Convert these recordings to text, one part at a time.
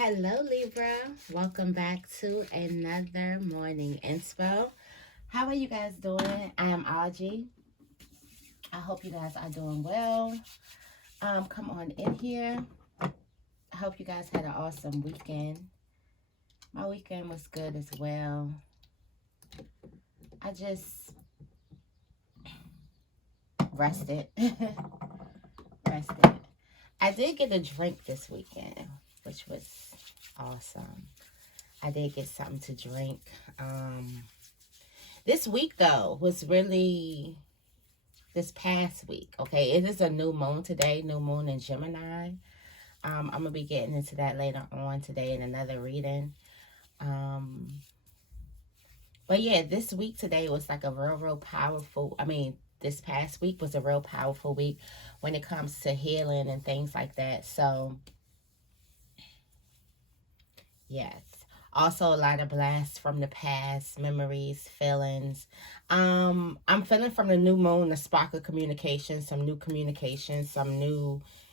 Hello, Libra. Welcome back to another morning inspo. How are you guys doing? I am Auji. I hope you guys are doing well. Come on in here. I hope you guys had an awesome weekend. My weekend was good as well. I just rested. rested. I did get a drink this weekend, which was awesome. I did get something to drink. This week, though, was really this past week. Okay, it is a new moon today, new moon in Gemini. I'm going to be getting into that later on today in another reading. But yeah, this week today was like a real powerful, this past week was a real powerful week when it comes to healing and things like that. So, yes. Also, a lot of blasts from the past, memories, feelings. I'm feeling from the new moon, the spark of communication, some new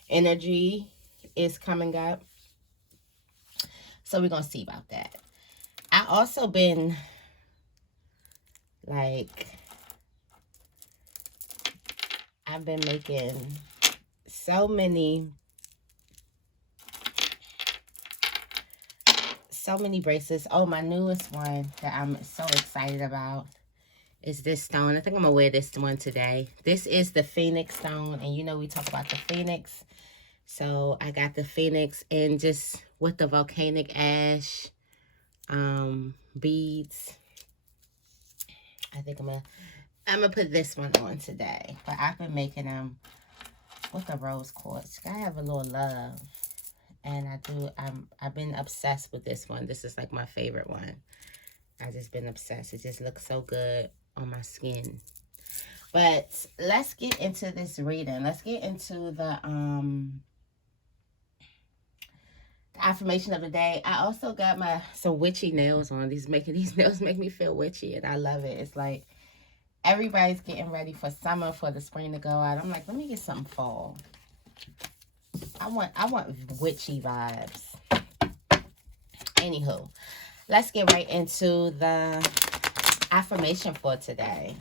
energy is coming up. So we're going to see about that. I also been I've been making so many bracelets. Oh, my newest one that I'm so excited about is this stone. I think I'm gonna wear this one today. This is the Phoenix stone, and you know we talk about the Phoenix. So I got the Phoenix and just with the volcanic ash beads. I think I'm gonna put this one on today. But I've been making them with the rose quartz. I have a little love. And I've been obsessed with this one. This is like my favorite one. I've just been obsessed. It just looks so good on my skin. But let's get into this reading. Let's get into the affirmation of the day. I also got some witchy nails on. These nails make me feel witchy, and I love it. It's like everybody's getting ready for summer, for the spring to go out. I'm like, let me get something fall. I want witchy vibes. Anywho, let's get right into the affirmation for today.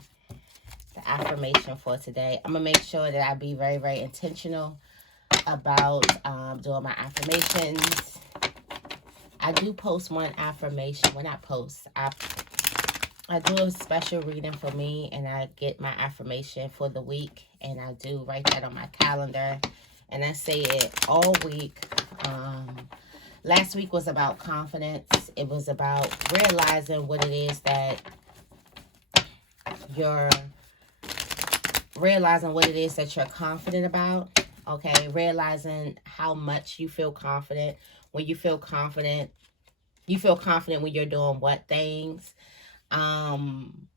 The affirmation for today. I'm going to make sure that I be very, very intentional about doing my affirmations. I do post one affirmation. When I post, I do a special reading for me, and I get my affirmation for the week, and I do write that on my calendar. And I say it all week. Last week was about confidence. It was about realizing what it is that you're confident about. Okay, realizing how much you feel confident. When you feel confident, when you're doing what things. And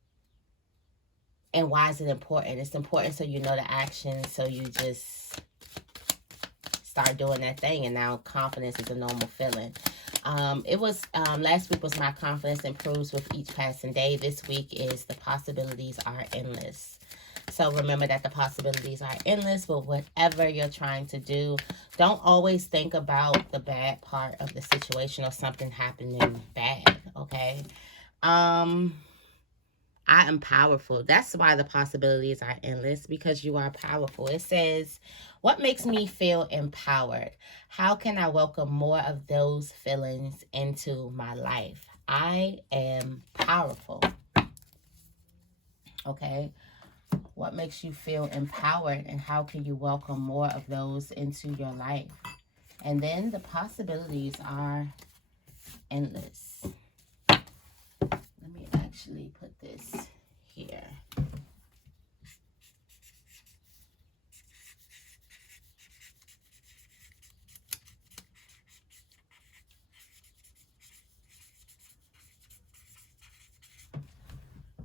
why is it important? It's important so you know the action, so you just start doing that thing, and now confidence is a normal feeling. Last week was my confidence improves with each passing day. This week is the possibilities are endless. So remember that the possibilities are endless with whatever you're trying to do. Don't always think about the bad part of the situation or something happening bad, okay? I am powerful. That's why the possibilities are endless, because you are powerful. It says, what makes me feel empowered? How can I welcome more of those feelings into my life? I am powerful. Okay. What makes you feel empowered, and how can you welcome more of those into your life? And then the possibilities are endless. Let me actually put this here.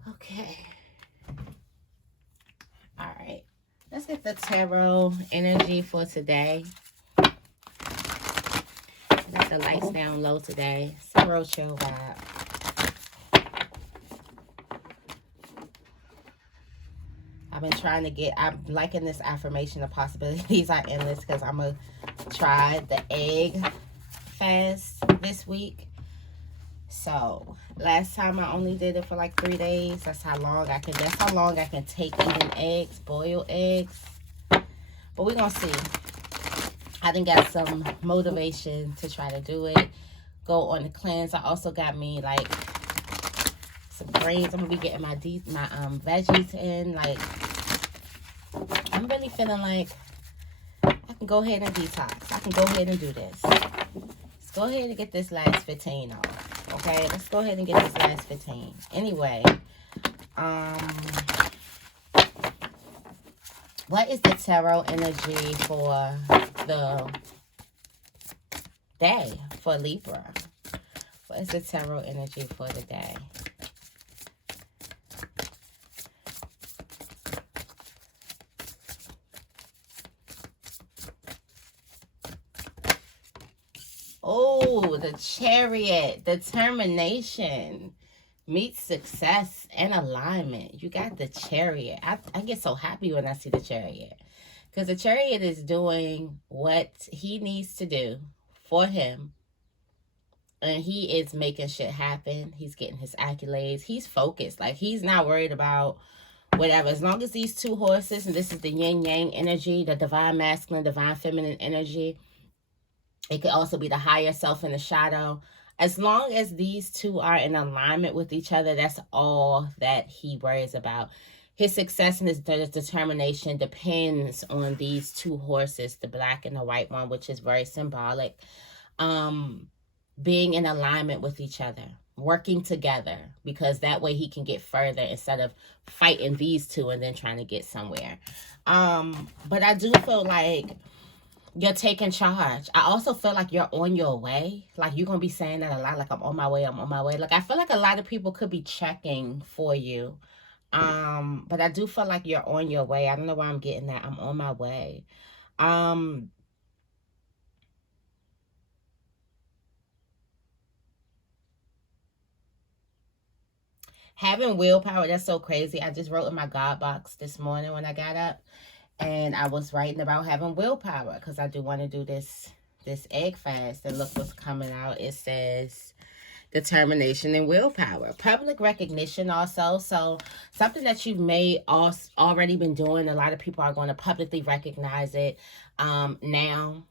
Okay. All right. Let's get the tarot energy for today. Got the lights down low today. It's a real chill vibe. I'm liking this affirmation. The possibilities are endless, because I'm going to try the egg fast this week. So last time I only did it for like 3 days. That's how long I can take eating eggs, boiled eggs. But we're gonna see. I done got some motivation to try to do it. Go on the cleanse. I also got me like some grains. I'm gonna be getting my veggies in. Like, I'm really feeling like I can go ahead and detox. I can go ahead and do this. Let's go ahead and get this last 15 off. Okay, let's go ahead and get this last 15. Anyway, what is the tarot energy for the day for Libra? What is the tarot energy for the day? Oh, the Chariot, determination meets success and alignment. You got the Chariot. I get so happy when I see the Chariot, because the Chariot is doing what he needs to do for him, and he is making shit happen. He's getting his accolades. He's focused. Like, he's not worried about whatever. As long as these two horses, and this is the yin yang energy, the divine masculine, divine feminine energy. It could also be the higher self and the shadow. As long as these two are in alignment with each other, that's all that he worries about. His success and his determination depends on these two horses, the black and the white one, which is very symbolic. Being in alignment with each other, working together, because that way he can get further instead of fighting these two and then trying to get somewhere. But I do feel like you're taking charge. I also feel like you're on your way. Like, you're going to be saying that a lot. Like, I'm on my way. I'm on my way. Like, I feel like a lot of people could be checking for you. But I do feel like you're on your way. I don't know why I'm getting that. I'm on my way. Having willpower, that's so crazy. I just wrote in my God box this morning when I got up. And I was writing about having willpower, because I do want to do this egg fast. And look what's coming out. It says determination and willpower. Public recognition also. So something that you may already been doing. A lot of people are going to publicly recognize it now.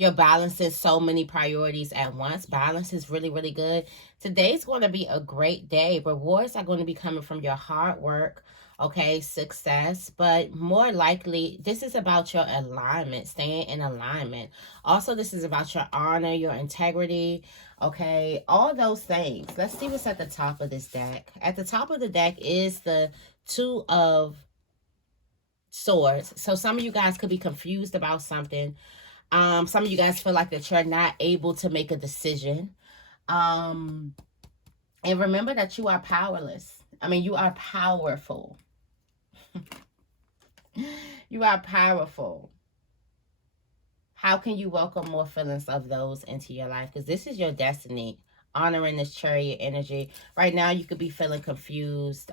You're balancing so many priorities at once. Balance is really, really good. Today's going to be a great day. Rewards are going to be coming from your hard work, okay, success. But more likely, this is about your alignment, staying in alignment. Also, this is about your honor, your integrity, okay, all those things. Let's see what's at the top of this deck. At the top of the deck is the Two of Swords. So some of you guys could be confused about something. Some of you guys feel like that you're not able to make a decision. And remember that you are powerless. I mean, you are powerful. You are powerful. How can you welcome more feelings of those into your life? Because this is your destiny. Honoring this Chariot energy. Right now, you could be feeling confused.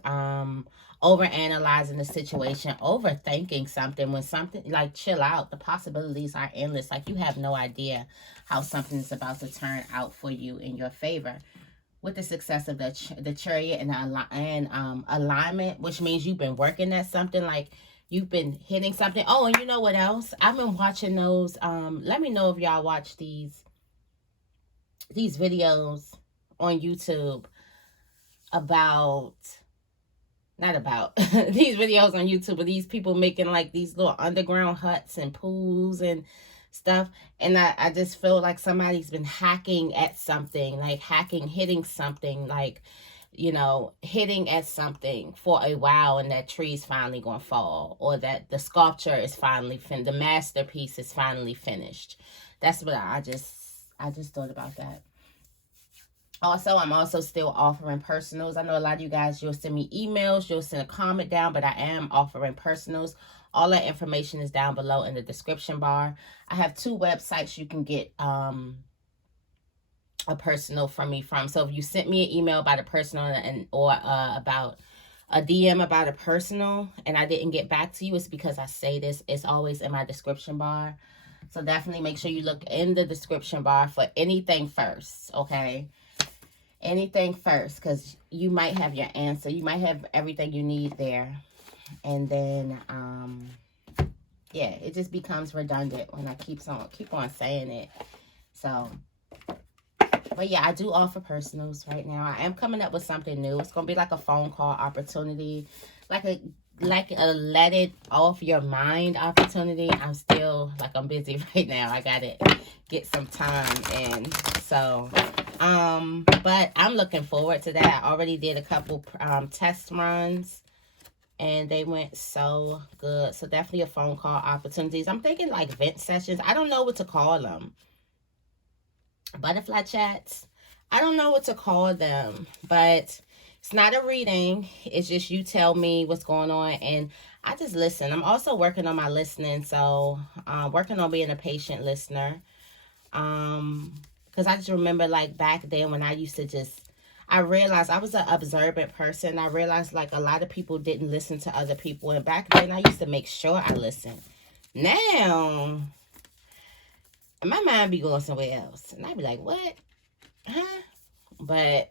Overanalyzing the situation, overthinking something. When something, like, chill out. The possibilities are endless. Like, you have no idea how something is about to turn out for you in your favor. With the success of the Chariot and alignment, which means you've been working at something, like you've been hitting something. Oh, and you know what else? I've been watching those. Let me know if y'all watch these videos on YouTube about, not about these videos on YouTube, but these people making like these little underground huts and pools and stuff. And I just feel like somebody's been hacking at something, like hitting something, like, you know, hitting at something for a while, and that tree's finally gonna fall, or that the sculpture is finally finished, the masterpiece is finally finished. That's what I just thought about that. Also, I'm also still offering personals. I know a lot of you guys, you'll send me emails, you'll send a comment down, but I am offering personals. All that information is down below in the description bar. I have 2 websites you can get a personal from me from. So if you sent me an email about a personal or about a DM about a personal and I didn't get back to you, it's because I say this. It's always in my description bar. So definitely make sure you look in the description bar for anything first, okay? Anything first, because you might have your answer. You might have everything you need there. And then, yeah, it just becomes redundant when I keep on saying it. So, but yeah, I do offer personals right now. I am coming up with something new. It's going to be like a phone call opportunity, like a let it off your mind opportunity. I'm busy right now. I got to get some time in. So, but I'm looking forward to that. I already did a couple test runs and they went so good. So definitely a phone call opportunities. I'm thinking like vent sessions. I don't know what to call them. Butterfly chats. I don't know what to call them, but it's not a reading. It's just you tell me what's going on and I just listen. I'm also working on my listening. So working on being a patient listener. Because I just remember like back then when I used to I realized I was an observant person. I realized like a lot of people didn't listen to other people. And back then I used to make sure I listened. Now, my mind be going somewhere else. And I'd be like, what? Huh? But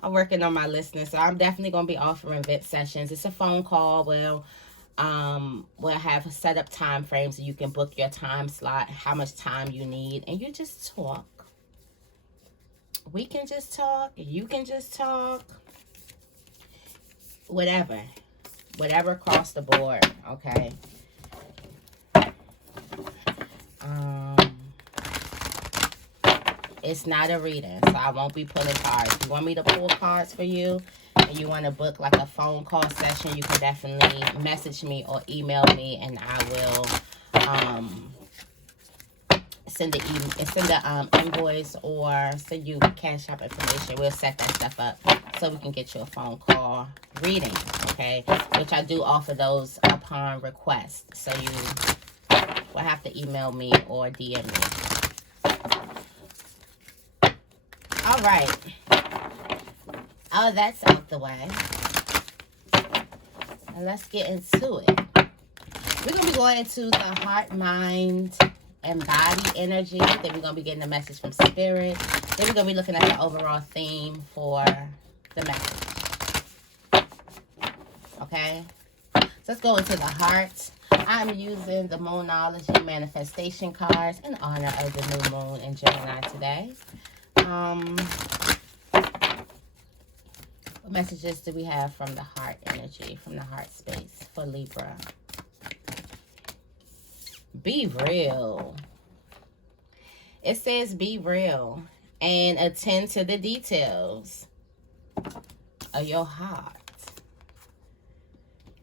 I'm working on my listening. So I'm definitely going to be offering vent sessions. It's a phone call. We'll have set up time frames so you can book your time slot, how much time you need. And you just talk. We can just talk. You can just talk. Whatever across the board, okay? It's not a reading, so I won't be pulling cards. If you want me to pull cards for you and you want to book like a phone call session, you can definitely message me or email me and I will send the invoice or send you cash app information. We'll set that stuff up so we can get you a phone call reading, okay? Which I do offer those upon request. So you will have to email me or DM me. All right. Oh, that's out the way. Now let's get into it. We're going to be going into the heart, mind, and body energy. Then we're going to be getting a message from spirit. Then we're going to be looking at the overall theme for the message. Okay? So let's go into the heart. I'm using the Moonology manifestation cards in honor of the new moon in Gemini today. What messages do we have from the heart energy, from the heart space for Libra? Be real. It says be real and attend to the details of your heart.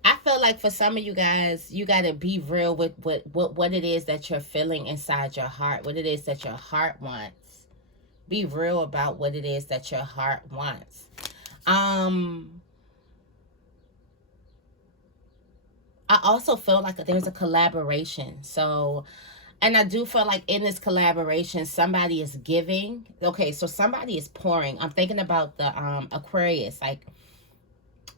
I feel like for some of you guys, you got to be real with what it is that you're feeling inside your heart, what it is that your heart wants. Be real about what it is that your heart wants. I also feel like there's a collaboration. So, and I do feel like in this collaboration, somebody is giving. Okay, so somebody is pouring. I'm thinking about the Aquarius, like,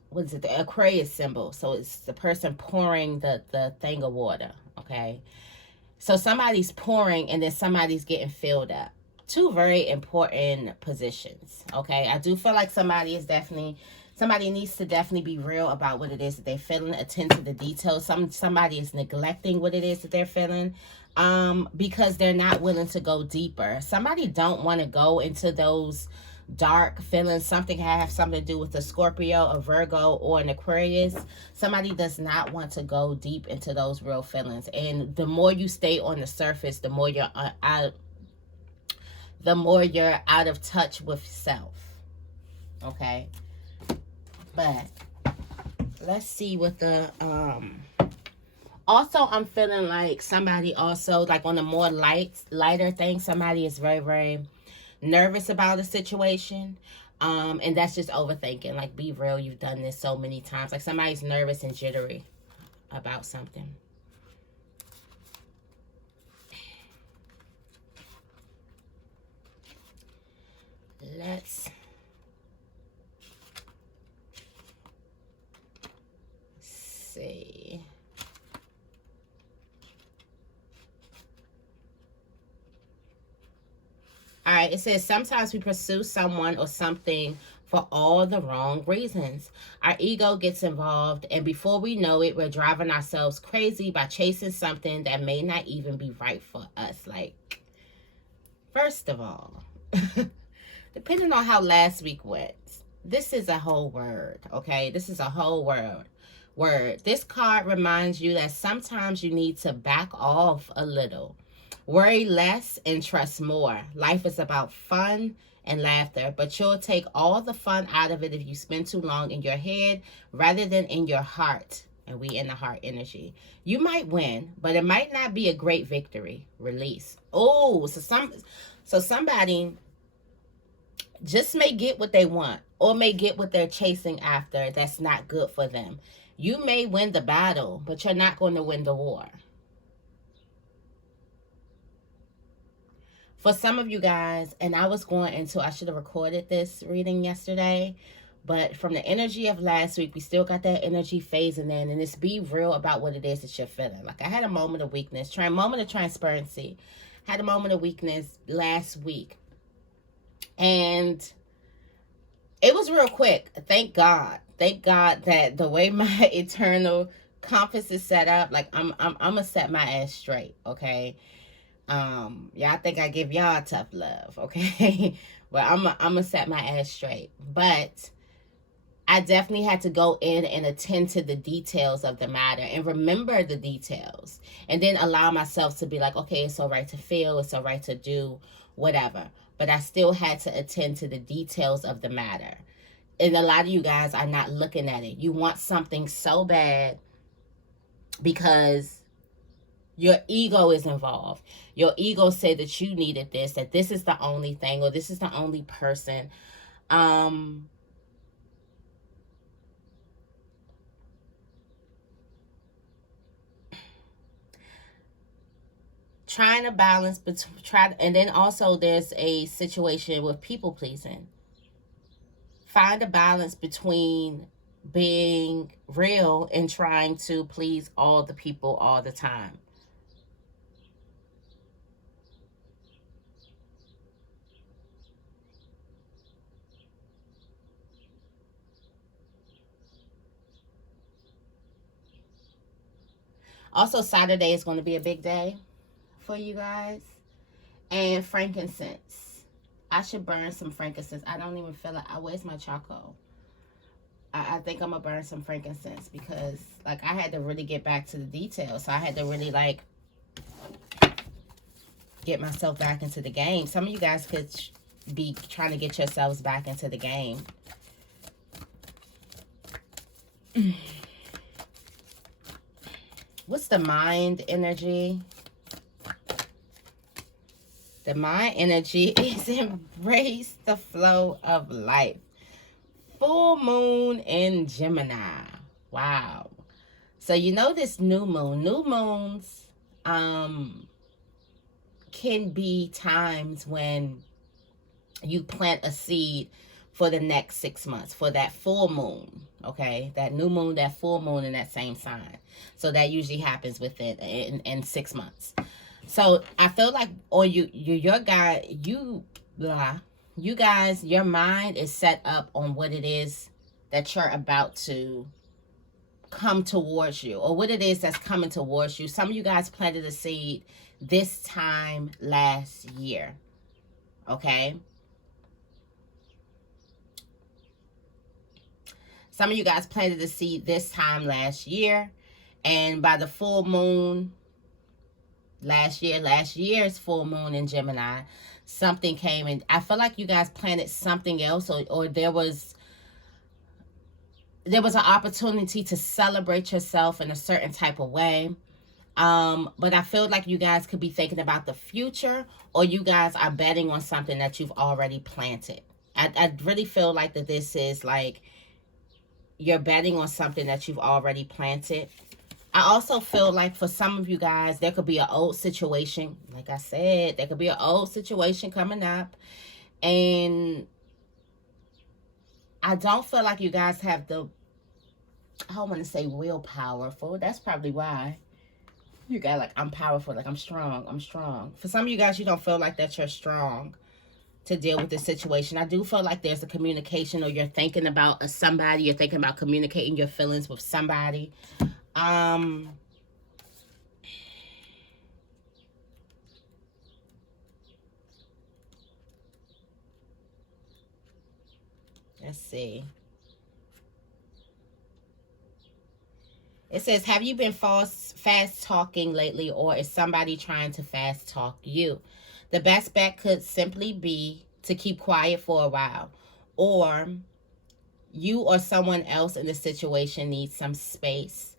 what is it? The Aquarius symbol. So it's the person pouring the thing of water, okay? So somebody's pouring and then somebody's getting filled up. Two very important positions, okay? I do feel like somebody needs to definitely be real about what it is that they're feeling, attend to the details. Somebody is neglecting what it is that they're feeling because they're not willing to go deeper. Somebody don't want to go into those dark feelings. Something have something to do with a Scorpio, a Virgo, or an Aquarius. Somebody does not want to go deep into those real feelings. And the more you stay on the surface, the more you're out of touch with self. Okay? But let's see what the also I'm feeling like somebody also, like on a more lighter thing, somebody is very, very nervous about a situation. And that's just overthinking. Like, be real, you've done this so many times. Like somebody's nervous and jittery about something. Let's see. All right, it says sometimes we pursue someone or something for all the wrong reasons. Our ego gets involved, and before we know it, we're driving ourselves crazy by chasing something that may not even be right for us. Like, first of all, depending on how last week went, this is a whole word, okay? This is a whole word. This card reminds you that sometimes you need to back off a little. Worry less and trust more. Life is about fun and laughter, but you'll take all the fun out of it if you spend too long in your head rather than in your heart. And we in the heart energy. You might win, but it might not be a great victory. Release. Oh, so somebody just may get what they want or may get what they're chasing after that's not good for them. You may win the battle, but you're not going to win the war. For some of you guys, and I should have recorded this reading yesterday, but from the energy of last week, we still got that energy phasing in, and it's be real about what it is that you're feeling. Like, I had a moment of weakness, moment of transparency. Had a moment of weakness last week, and it was real quick. Thank God that the way my eternal compass is set up, like I'm gonna set my ass straight, okay? Y'all think I give y'all tough love, okay? Well, I'm gonna set my ass straight. But I definitely had to go in and attend to the details of the matter and remember the details, and then allow myself to be like, okay, it's all right to feel, it's all right to do whatever. But I still had to attend to the details of the matter. And a lot of you guys are not looking at it. You want something so bad because your ego is involved. Your ego said that you needed this, that this is the only thing, or this is the only person. Trying to balance between, and then also there's a situation with people pleasing. Find a balance between being real and trying to please all the people all the time. Also, Saturday is going to be a big day for you guys. And frankincense. I should burn some frankincense. I don't even feel like, where's my charcoal? I think I'm going to burn some frankincense because, like, I had to really get back to the details. So I had to really, like, get myself back into the game. Some of you guys could be trying to get yourselves back into the game. What's the mind energy? The mind energy is embrace the flow of life. Full moon in Gemini. Wow. So you know this new moon. New moons can be times when you plant a seed for the next 6 months, for that full moon, okay? That new moon, that full moon in that same sign. So that usually happens within in 6 months. So I feel like, or your guy, you guys, your mind is set up on what it is that you're about to come towards you, or what it is that's coming towards you. Some of you guys planted a seed this time last year, okay? Some of you guys planted the seed this time last year, and by the full moon last year's full moon in Gemini, something came in. I feel like you guys planted something else, or there was an opportunity to celebrate yourself in a certain type of way. But I feel like you guys could be thinking about the future, or you guys are betting on something that you've already planted. I really feel like that this is like you're betting on something that you've already planted. I also feel like for some of you guys, there could be an old situation. Like I said, there could be an old situation coming up. And I don't feel like you guys have the, I don't want to say willpower for it. That's probably why. You got like, I'm powerful, like I'm strong. For some of you guys, you don't feel like that you're strong. to deal with the situation. I do feel like there's a communication, or you're thinking about somebody, you're thinking about communicating your feelings with somebody. Let's see. It says, have you been fast talking lately, or is somebody trying to fast talk you? The best bet could simply be to keep quiet for a while, or you or someone else in the situation needs some space.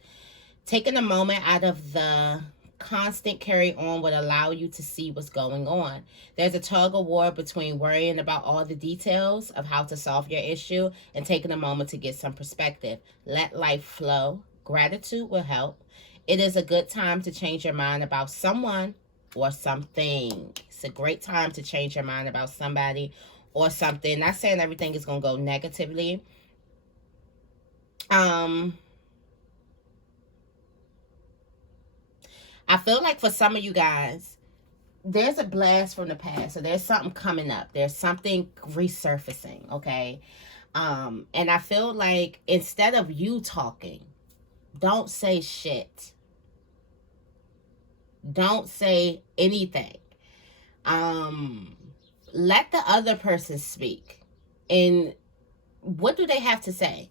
Taking a moment out of the constant carry on would allow you to see what's going on. There's a tug of war between worrying about all the details of how to solve your issue and taking a moment to get some perspective. Let life flow. Gratitude will help. It is a good time to change your mind about someone or something. It's a great time to change your mind about somebody or something. Not saying everything is going to go negatively. I feel like for some of you guys, there's a blast from the past. So there's something coming up. There's something resurfacing, okay? And I feel like instead of you talking, don't say shit. Don't say anything. Let the other person speak. And what do they have to say?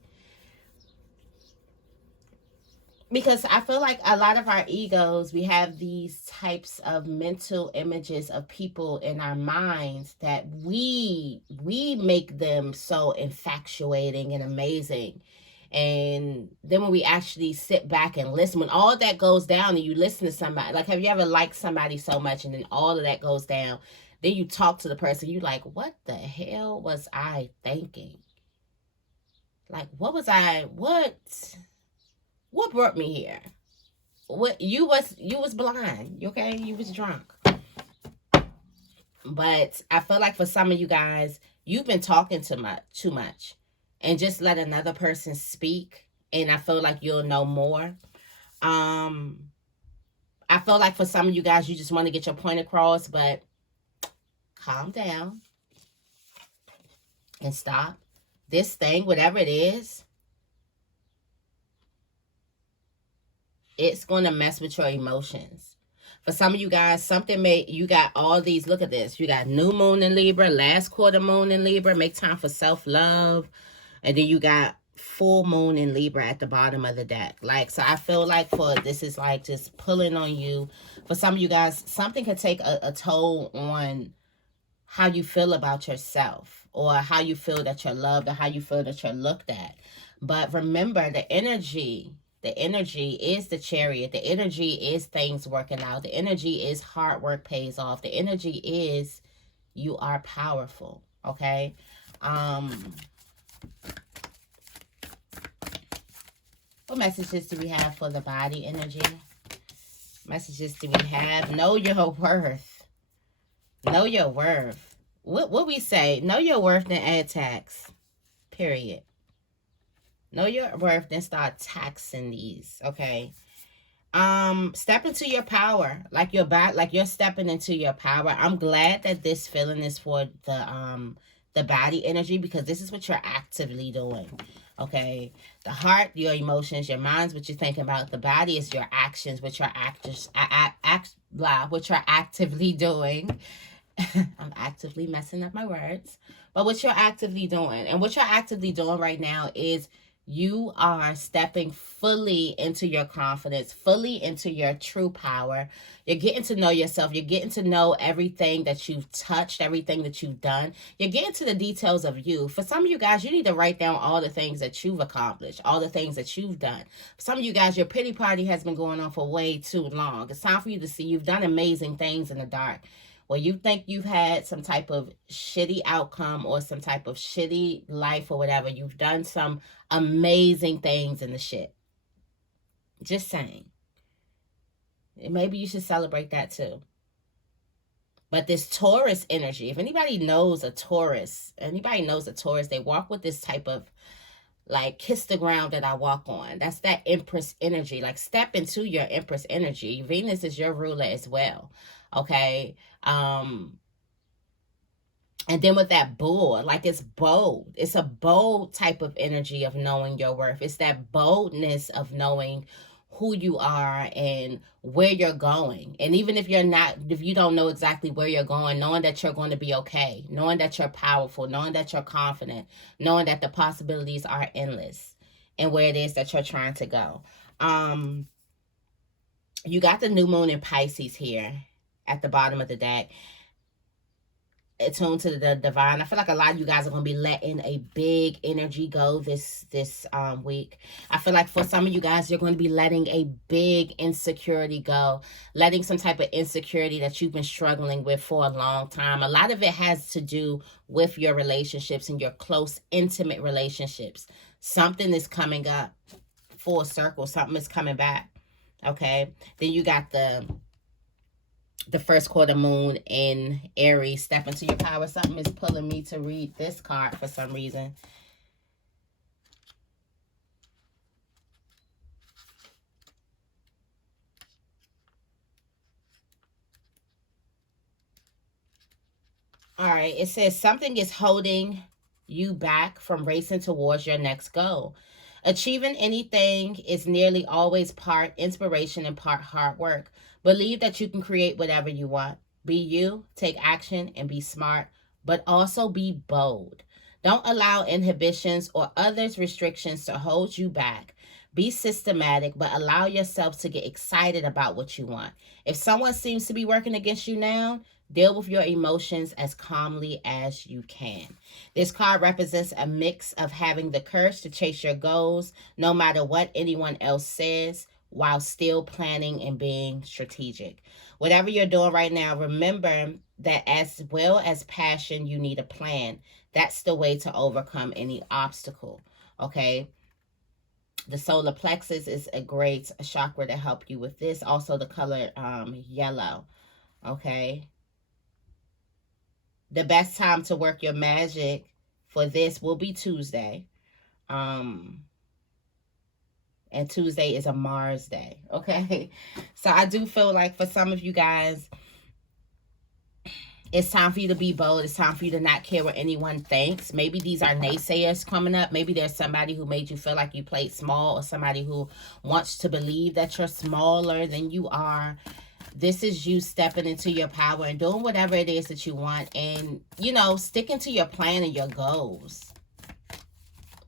Because I feel like a lot of our egos, we have these types of mental images of people in our minds that we make them so infatuating and amazing. And then when we actually sit back and listen, when all that goes down and you listen to somebody, like, have you ever liked somebody so much and then all of that goes down, then you talk to the person, you like, what the hell was I thinking? Like, what brought me here? What you was blind, okay? You was drunk. But I feel like for some of you guys, you've been talking too much. And just let another person speak, and I feel like you'll know more. I feel like for some of you guys, you just want to get your point across, but calm down and stop. This thing, whatever it is, it's going to mess with your emotions. For some of you guys, you got all these, look at this. You got new moon in Libra, last quarter moon in Libra, make time for self-love. And then you got full moon in Libra at the bottom of the deck. Like, so I feel like this is like just pulling on you. For some of you guys, something could take a toll on how you feel about yourself, or how you feel that you're loved, or how you feel that you're looked at. But remember, the energy is the Chariot. The energy is things working out. The energy is hard work pays off. The energy is you are powerful, okay? What messages do we have for the body energy? Messages do we have? Know your worth. Know your worth. What we say? Know your worth, then add tax. Period. Know your worth, then start taxing these. Okay. Step into your power. Like you're stepping into your power. I'm glad that this feeling is for the body energy, because this is what you're actively doing. Okay, the heart, your emotions, your mind's what you're thinking about. The body is your actions, which you're what you're actively doing. I'm actively messing up my words, but what you're actively doing, and what you're actively doing right now is you are stepping fully into your confidence, fully into your true power. You're getting to know yourself. You're getting to know everything that you've touched, everything that you've done. You're getting to the details of you. For some of you guys, you need to write down all the things that you've accomplished, all the things that you've done. For some of you guys, your pity party has been going on for way too long. It's time for you to see you've done amazing things in the dark. Or you think you've had some type of shitty outcome or some type of shitty life or whatever. You've done some amazing things in the shit. Just saying. And maybe you should celebrate that too. But this Taurus energy, if anybody knows a Taurus, they walk with this type of like kiss the ground that I walk on. That's that Empress energy. Like step into your Empress energy. Venus is your ruler as well. Okay. And then with that bull, like it's bold. It's a bold type of energy of knowing your worth. It's that boldness of knowing who you are and where you're going. And even if you don't know exactly where you're going, knowing that you're going to be okay, knowing that you're powerful, knowing that you're confident, knowing that the possibilities are endless and where it is that you're trying to go. You got the new moon in Pisces here at the bottom of the deck, attuned to the divine. I feel like a lot of you guys are going to be letting a big energy go this week. I feel like for some of you guys, you're going to be letting a big insecurity go, letting some type of insecurity that you've been struggling with for a long time. A lot of it has to do with your relationships and your close, intimate relationships. Something is coming up full circle. Something is coming back. Okay. Then you got the first quarter moon in Aries. Step into your power. Something is pulling me to read this card for some reason. All right. It says something is holding you back from racing towards your next goal. Achieving anything is nearly always part inspiration and part hard work. Believe that you can create whatever you want. Be you, take action, and be smart, but also be bold. Don't allow inhibitions or others' restrictions to hold you back. Be systematic, but allow yourself to get excited about what you want. If someone seems to be working against you now, deal with your emotions as calmly as you can. This card represents a mix of having the courage to chase your goals, no matter what anyone else says, while still planning and being strategic. Whatever you're doing right now, remember that as well as passion, you need a plan. That's the way to overcome any obstacle. Okay. The solar plexus is a great chakra to help you with this. Also the color yellow. Okay. The best time to work your magic for this will be Tuesday. And Tuesday is a Mars day. Okay. So I do feel like for some of you guys, it's time for you to be bold. It's time for you to not care what anyone thinks. Maybe these are naysayers coming up. Maybe there's somebody who made you feel like you played small, or somebody who wants to believe that you're smaller than you are. This is you stepping into your power and doing whatever it is that you want, and, you know, sticking to your plan and your goals.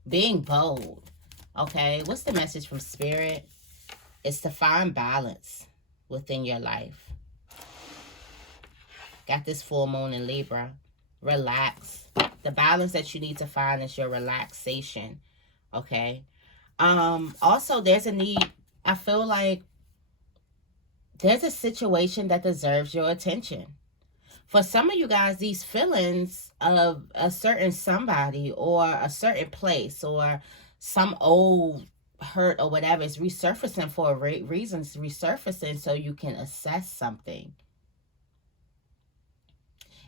Being bold. Okay, what's the message from Spirit? It's to find balance within your life. Got this full moon in Libra. Relax. The balance that you need to find is your relaxation. Okay. Also, there's a need. I feel like there's a situation that deserves your attention. For some of you guys, these feelings of a certain somebody or a certain place or some old hurt or whatever is resurfacing for a reason. It's resurfacing so you can assess something.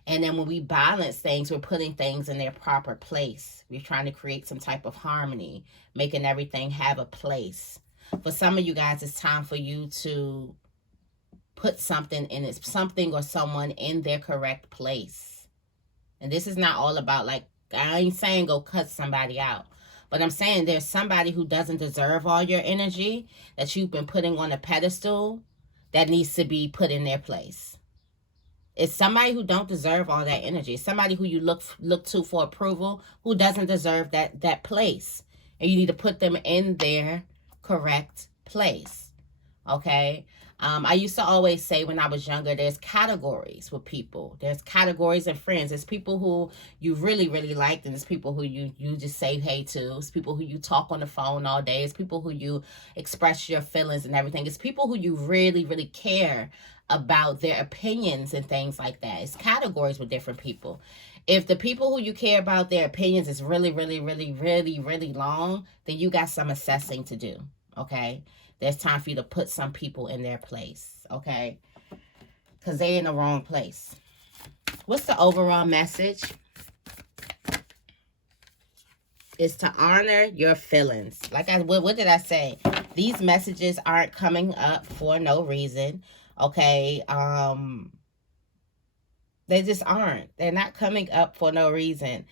And then when we balance things, we're putting things in their proper place. We're trying to create some type of harmony, making everything have a place. For some of you guys, it's time for you to put something in it, something or someone in their correct place. And this is not all about, like, I ain't saying go cut somebody out. But I'm saying there's somebody who doesn't deserve all your energy that you've been putting on a pedestal that needs to be put in their place. It's somebody who don't deserve all that energy. It's somebody who you look to for approval who doesn't deserve that place. And you need to put them in their correct place. Okay? I used to always say when I was younger, there's categories with people. There's categories of friends. There's people who you really, really like, and there's people who you just say hey to. It's people who you talk on the phone all day. It's people who you express your feelings and everything. It's people who you really, really care about their opinions and things like that. It's categories with different people. If the people who you care about their opinions is really, really, really, really, really long, then you got some assessing to do. Okay? There's time for you to put some people in their place, okay? Because they're in the wrong place. What's the overall message? It's to honor your feelings. Like, what did I say? These messages aren't coming up for no reason, okay? They just aren't. They're not coming up for no reason.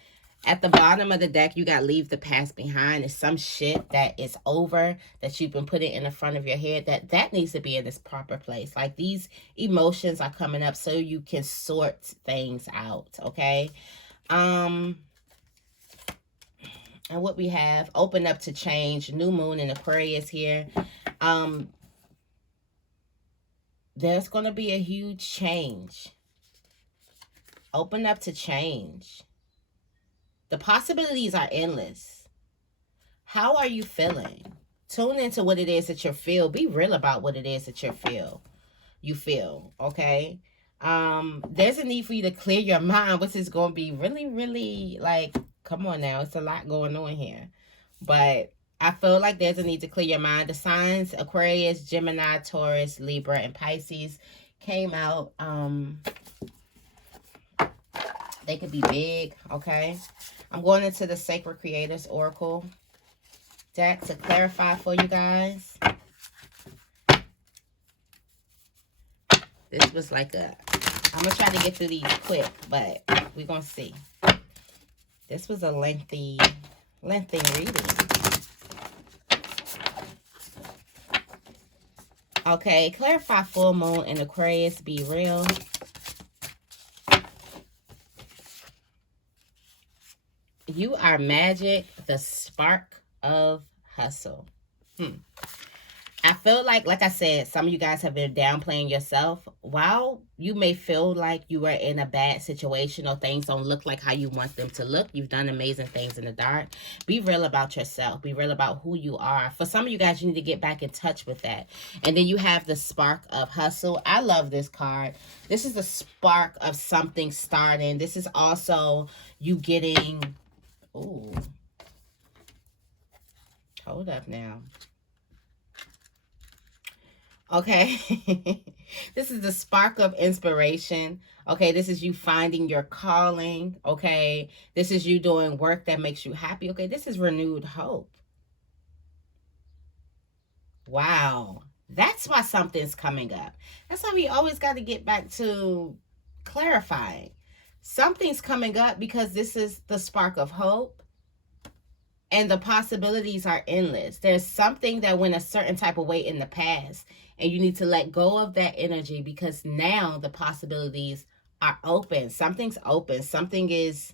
At the bottom of the deck, you got leave the past behind. It's some shit that is over, that you've been putting in the front of your head, that needs to be in its proper place. Like, these emotions are coming up so you can sort things out, okay? And what we have, open up to change, new moon in Aquarius here. There's going to be a huge change. Open up to change. The possibilities are endless. How are you feeling? Tune into what it is that you feel. Be real about what it is that you feel, okay? There's a need for you to clear your mind, which is going to be really, really, like, come on now. It's a lot going on here. But I feel like there's a need to clear your mind. The signs, Aquarius, Gemini, Taurus, Libra, and Pisces came out. They could be big, okay? I'm going into the Sacred Creators Oracle deck to clarify for you guys. This was like a... I'm going to try to get through these quick, but we're going to see. This was a lengthy reading. Okay, clarify full moon in Aquarius, be real. You are magic, the spark of hustle. I feel like I said, some of you guys have been downplaying yourself. While you may feel like you are in a bad situation or things don't look like how you want them to look, you've done amazing things in the dark. Be real about yourself. Be real about who you are. For some of you guys, you need to get back in touch with that. And then you have the spark of hustle. I love this card. This is the spark of something starting. This is also you getting... Ooh. Hold up now. Okay. This is the spark of inspiration. Okay, this is you finding your calling. Okay, this is you doing work that makes you happy. Okay, this is renewed hope. Wow. That's why something's coming up. That's why we always got to get back to clarifying. Something's coming up because this is the spark of hope. And the possibilities are endless. There's something that went a certain type of way in the past. And you need to let go of that energy because now the possibilities are open. Something's open. Something is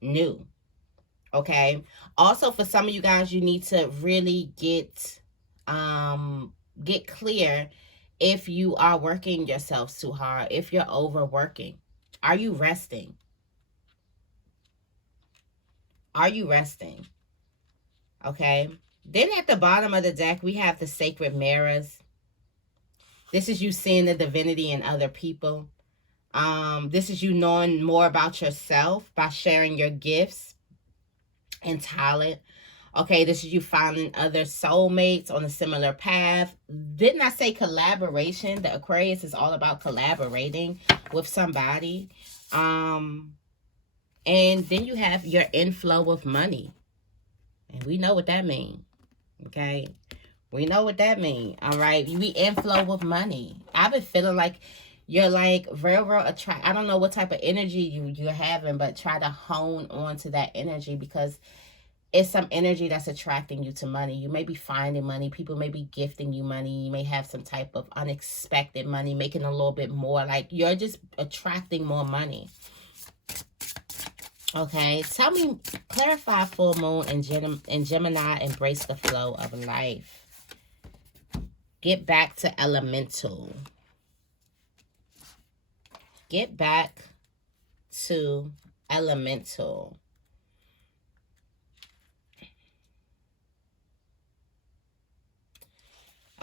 new. Okay? Also, for some of you guys, you need to really get clear if you are working yourselves too hard. If you're overworking. Are you resting? Are you resting? Okay. Then at the bottom of the deck, we have the sacred mirrors. This is you seeing the divinity in other people. This is you knowing more about yourself by sharing your gifts and talent. Okay, this is you finding other soulmates on a similar path. Didn't I say collaboration? The Aquarius is all about collaborating with somebody. And then you have your inflow of money. And we know what that means, okay? We know what that means, all right? We inflow with money. I've been feeling like you're like real attract. I don't know what type of energy you're having, but try to hone on to that energy because it's some energy that's attracting you to money. You may be finding money. People may be gifting you money. You may have some type of unexpected money, making a little bit more. Like you're just attracting more money. Okay, tell me, clarify full moon and Gemini, embrace the flow of life. Get back to elemental. Get back to elemental.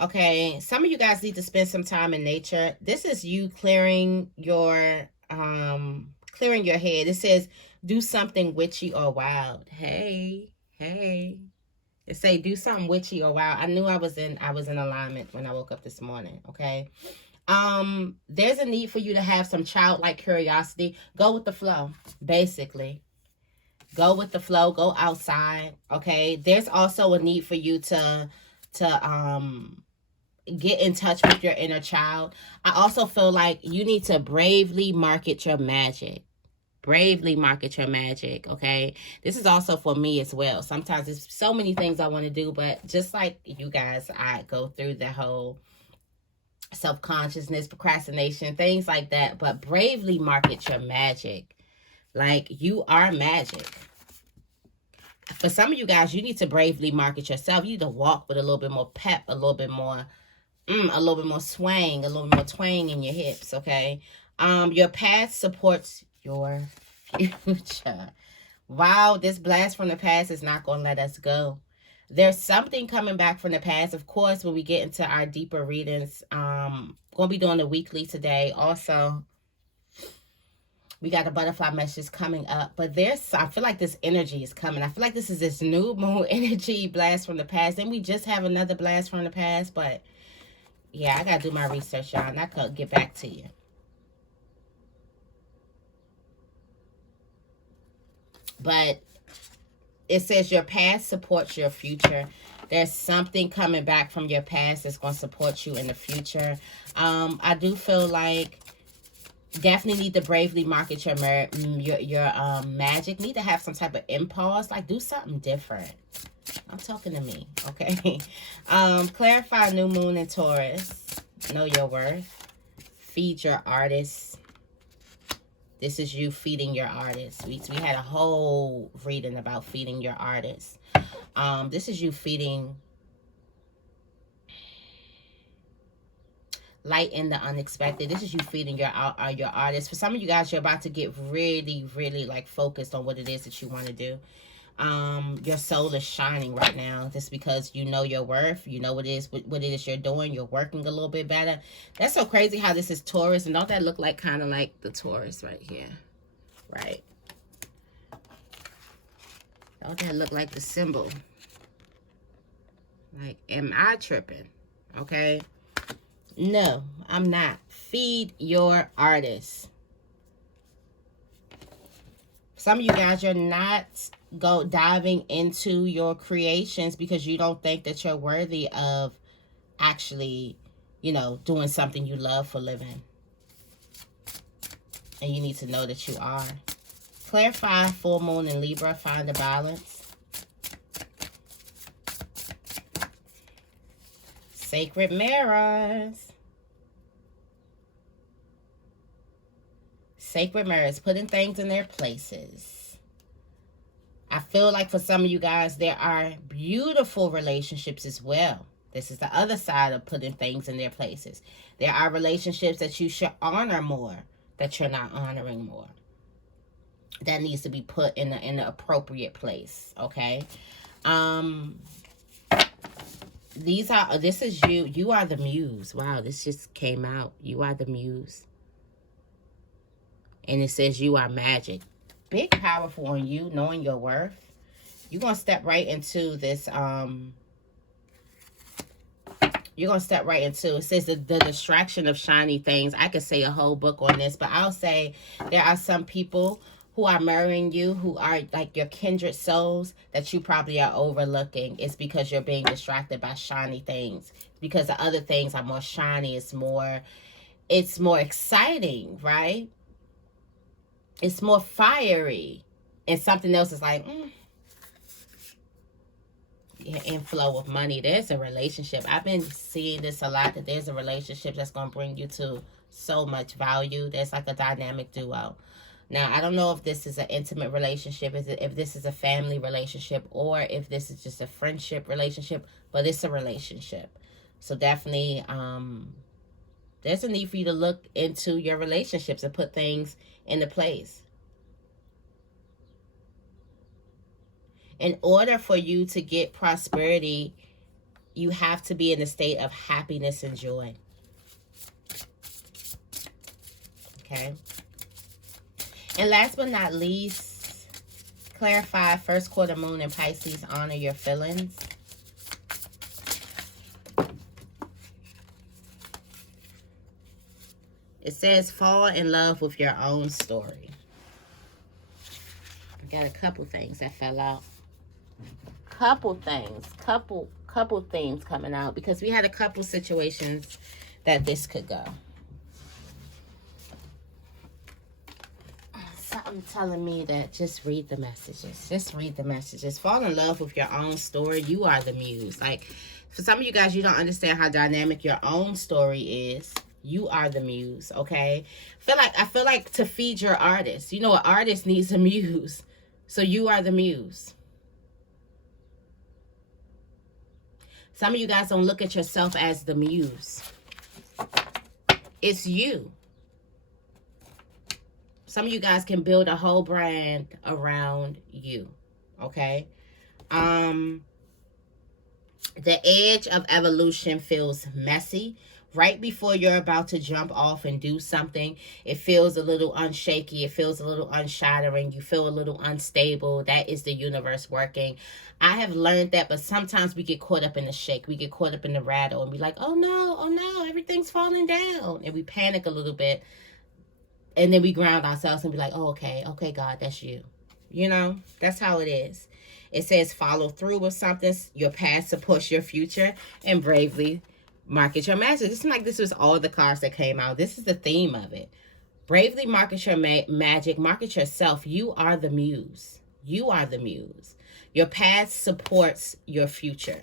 Okay, some of you guys need to spend some time in nature. This is you clearing your head. It says, do something witchy or wild. Hey. It say do something witchy or wild. I knew I was in alignment when I woke up this morning, okay? There's a need for you to have some childlike curiosity. Go with the flow, basically. Go with the flow, go outside, okay? There's also a need for you to get in touch with your inner child. I also feel like you need to bravely market your magic. Bravely market your magic, okay? This is also for me as well. Sometimes there's so many things I want to do, but just like you guys, I go through the whole self-consciousness, procrastination, things like that. But bravely market your magic. Like, you are magic. For some of you guys, you need to bravely market yourself. You need to walk with a little bit more pep, a little bit more swang, a little bit more twang in your hips, okay? Your past supports your future. Wow, this blast from the past is not going to let us go. There's something coming back from the past. Of course, when we get into our deeper readings, going to be doing the weekly today. Also, we got a butterfly message coming up. But I feel like this energy is coming. I feel like this is this new moon energy blast from the past. Then we just have another blast from the past. But yeah, I got to do my research, y'all, and I could get back to you. But it says your past supports your future. There's something coming back from your past that's going to support you in the future. I do feel like definitely need to bravely market your magic. Need to have some type of impulse. Like, do something different. I'm talking to me, okay? Clarify new moon in Taurus. Know your worth. Feed your artists. This is you feeding your artists. We had a whole reading about feeding your artists. This is you feeding light in the unexpected. This is you feeding your artists. For some of you guys, you're about to get really, really like focused on what it is that you want to do. Your soul is shining right now. Just because you know your worth, you know what it is you're doing. You're working a little bit better. That's so crazy how this is Taurus, and don't that look like kind of like the Taurus right here, right? Don't that look like the symbol? Like, am I tripping? Okay, no, I'm not. Feed your artists. Some of you guys, you're not diving into your creations because you don't think that you're worthy of actually, you know, doing something you love for living. And you need to know that you are. Clarify full moon in Libra. Find a balance. Sacred mirrors. Sacred mirrors. Putting things in their places. I feel like for some of you guys, there are beautiful relationships as well. This is the other side of putting things in their places. There are relationships that you should honor more, that you're not honoring more. That needs to be put in the appropriate place, okay? This is you. You are the muse. Wow, this just came out. You are the muse. And it says you are magic. Big powerful on you, knowing your worth. You're going to step right into this. You're going to step right into, it says the distraction of shiny things. I could say a whole book on this, but I'll say there are some people who are marrying you, who are like your kindred souls, that you probably are overlooking. It's because you're being distracted by shiny things. Because the other things are more shiny. It's more exciting, right? It's more fiery. And something else is like, inflow of money. There's a relationship. I've been seeing this a lot, that there's a relationship that's going to bring you to so much value. There's like a dynamic duo. Now, I don't know if this is an intimate relationship, if this is a family relationship, or if this is just a friendship relationship, but it's a relationship. So definitely, there's a need for you to look into your relationships and put things into place. In order for you to get prosperity, you have to be in a state of happiness and joy. Okay. And last but not least, clarify first quarter moon in Pisces. Honor your feelings. It says fall in love with your own story. I got a couple things that fell out. Couple things. couple themes coming out because we had a couple situations that this could go. Something telling me that just read the messages. Just read the messages. Fall in love with your own story. You are the muse. Like, for some of you guys, you don't understand how dynamic your own story is. You are the muse, okay? I feel like to feed your artist, you know, an artist needs a muse. So you are the muse. Some of you guys don't look at yourself as the muse. It's you. Some of you guys can build a whole brand around you, okay? The edge of evolution feels messy. Right before you're about to jump off and do something, it feels a little unshaky. It feels a little unshattering. You feel a little unstable. That is the universe working. I have learned that, but sometimes we get caught up in the shake. We get caught up in the rattle and be like, oh no, everything's falling down. And we panic a little bit. And then we ground ourselves and be like, oh, okay, God, that's you. You know, that's how it is. It says follow through with something. Your past supports your future, and bravely market your magic. This is like this was all the cards that came out. This is the theme of it. Bravely market your magic. Market yourself. You are the muse. You are the muse. Your past supports your future.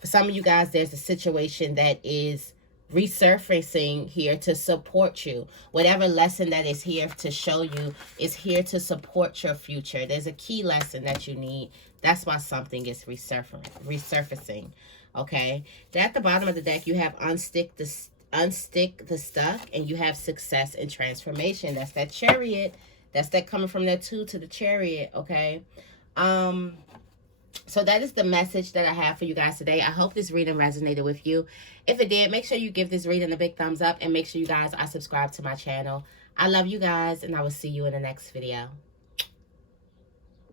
For some of you guys, there's a situation that is resurfacing here to support you. Whatever lesson that is here to show you is here to support your future. There's a key lesson that you need. That's why something is resurfacing. Okay. Then at the bottom of the deck, you have unstick the stuck, and you have success and transformation. That's that Chariot. That's that coming from that 2 to the Chariot. Okay. So that is the message that I have for you guys today. I hope this reading resonated with you. If it did, make sure you give this reading a big thumbs up, and make sure you guys are subscribed to my channel. I love you guys, and I will see you in the next video.